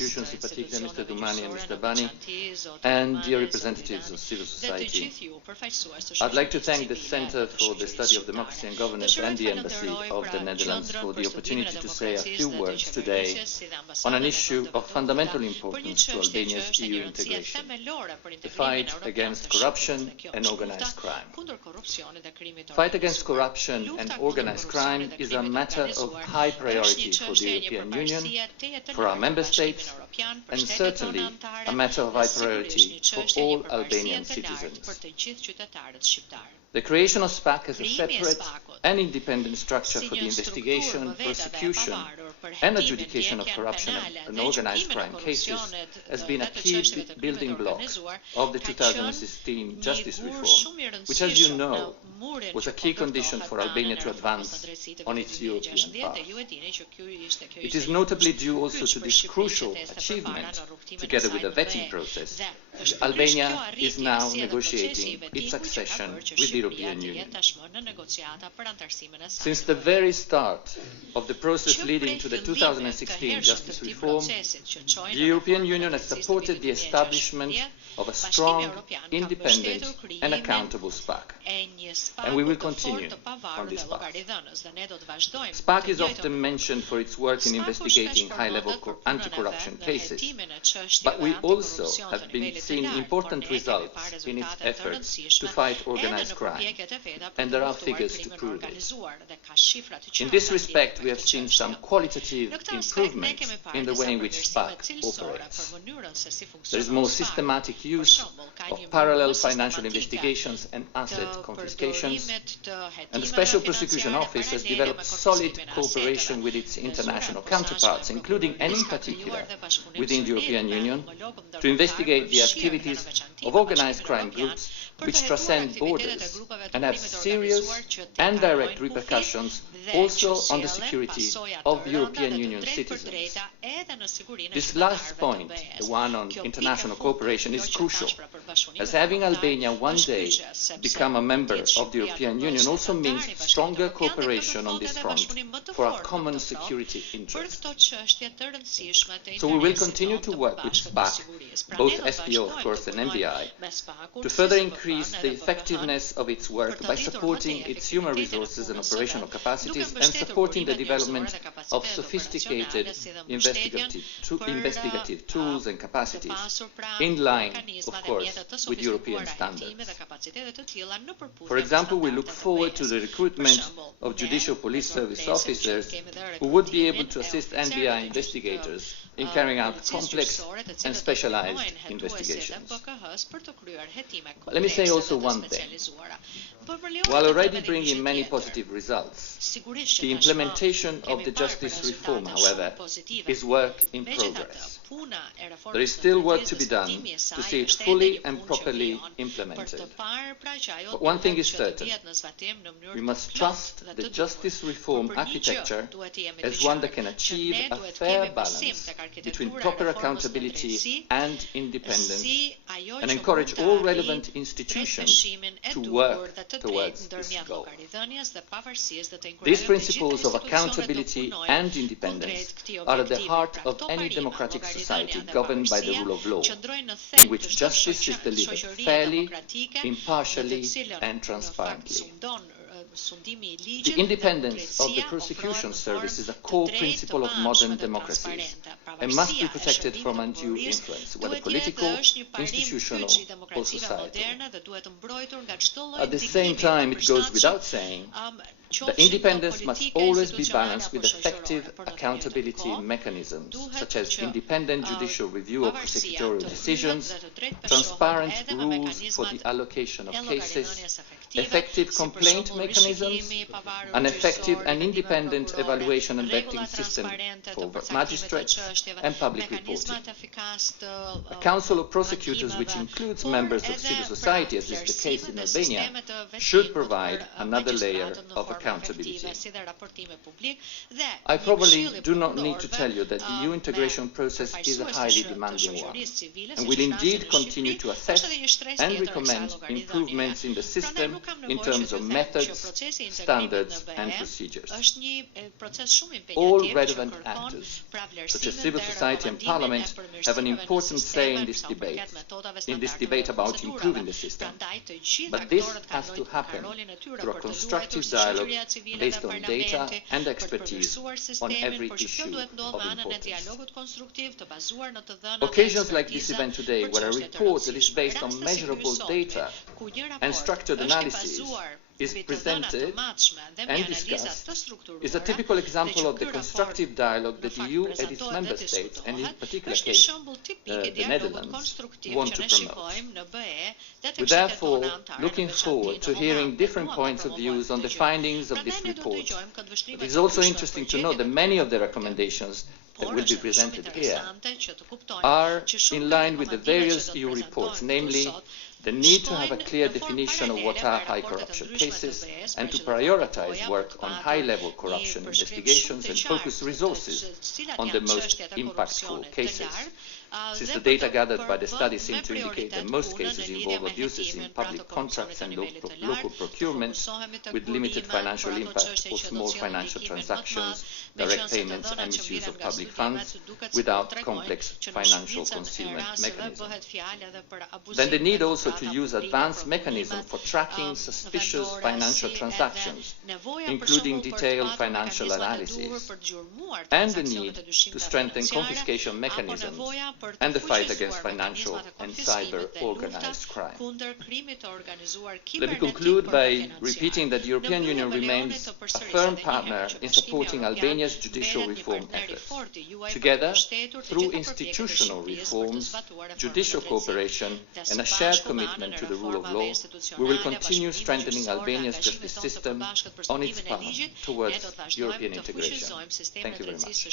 institutions, in particular Mr. Dumani and Mr. Bani, and dear representatives of civil society. I'd like to thank the Center for the Study of Democracy and Governance and the Embassy of the Netherlands for the opportunity to say a few words today on an issue of fundamental importance to Albania's EU integration, the fight against corruption and organized crime. Fight against corruption and organized crime is a matter of high priority for the European Union, for our member states, and certainly a matter of high priority for all Albanian citizens. The creation of SPAK as a separate and independent structure for the investigation, prosecution, and adjudication of corruption and organized crime cases has been a key building block of the 2016 justice reform, which, as you know, was a key condition for Albania to advance on its European path. It is notably due also to this crucial achievement, together with the vetting process, that Albania is now negotiating its accession with the European Union. Since the very start of the process leading to the 2016 justice reform, the European Union has supported the establishment of a strong, independent and accountable SPAK. And we will continue on this path. SPAK is often mentioned for its work in investigating high-level anti-corruption cases, but we also have been seeing important results in its efforts to fight organized crime, and there are figures to prove it. In this respect, we have seen some qualitative improvements in the way in which SPAK operates. There is more systematic use of parallel financial investigations and asset confiscations, and the Special Prosecution Office has developed solid cooperation with its international counterparts, including and in particular within the European Union, to investigate the activities of organized crime groups which transcend borders and have serious and direct repercussions also on the security of European Union citizens. This last point, the one on international cooperation, is crucial, as having Albania one day become a member of the European Union also means stronger cooperation on this front for our common security interests. So we will continue to work with SPAK, both SPO, of course, and MBI, to further increase the effectiveness of its work by supporting its human resources and operational capacities and supporting the development of sophisticated investigative tools and capacities in line, of course, with European standards. For example, we look forward to the recruitment of judicial police service officers who would be able to assist NBI investigators in carrying out complex and specialized investigations. But let me say also one thing. While already bringing many positive results, the implementation of the justice reform, however, is work in progress. There is still work to be done to see it fully and properly implemented. But one thing is certain, we must trust the justice reform architecture as one that can achieve a fair balance between proper accountability and independence, and encourage all relevant institutions to work towards this goal. These principles of accountability and independence are at the heart of any democratic society governed by the rule of law, in which justice is delivered fairly, impartially, and transparently. The independence of the prosecution service is a core principle of modern democracies and must be protected from undue influence, whether political, institutional, or societal. At the same time, it goes without saying that independence must always be balanced with effective accountability mechanisms, such as independent judicial review of prosecutorial decisions, transparent rules for the allocation of cases, effective complaint mechanisms, an effective and independent evaluation and vetting system for magistrates, and public reporting. A council of prosecutors, which includes members of civil society, as is the case in Albania, should provide another layer of accountability. I probably do not need to tell you that the EU integration process is a highly demanding one, and will indeed continue to assess and recommend improvements in the system in terms of methods, standards, and procedures. All relevant actors, such as civil society and Parliament, have an important say in this debate about improving the system. But this has to happen through a constructive dialogue based on data and expertise on every issue of importance. Occasions like this event today, where a report that is based on measurable data and structured analysis is presented and discussed, is a typical example of the constructive dialogue that the EU and its member states, and in particular case the Netherlands, want to promote. We're therefore looking forward to hearing different points of views on the findings of this report. It is also interesting to note that many of the recommendations that will be presented here are in line with the various EU reports, namely the need to have a clear definition of what are high corruption cases and to prioritize work on high-level corruption investigations and focus resources on the most impactful cases. Since the data gathered by the study seem to indicate that most cases involve abuses in public contracts and local procurements with limited financial impact or small financial transactions, direct payments and misuse of public funds without complex financial concealment mechanisms. Then the need also to use advanced mechanisms for tracking suspicious financial transactions, including detailed financial analysis, and the need to strengthen confiscation mechanisms and the fight against financial and cyber organized crime. Let me conclude by repeating that the European Union remains a firm partner in supporting Albania's judicial reform efforts. Together, through institutional reforms, judicial cooperation, and a shared commitment to the rule of law, we will continue strengthening Albania's justice system on its path towards European integration. Thank you very much.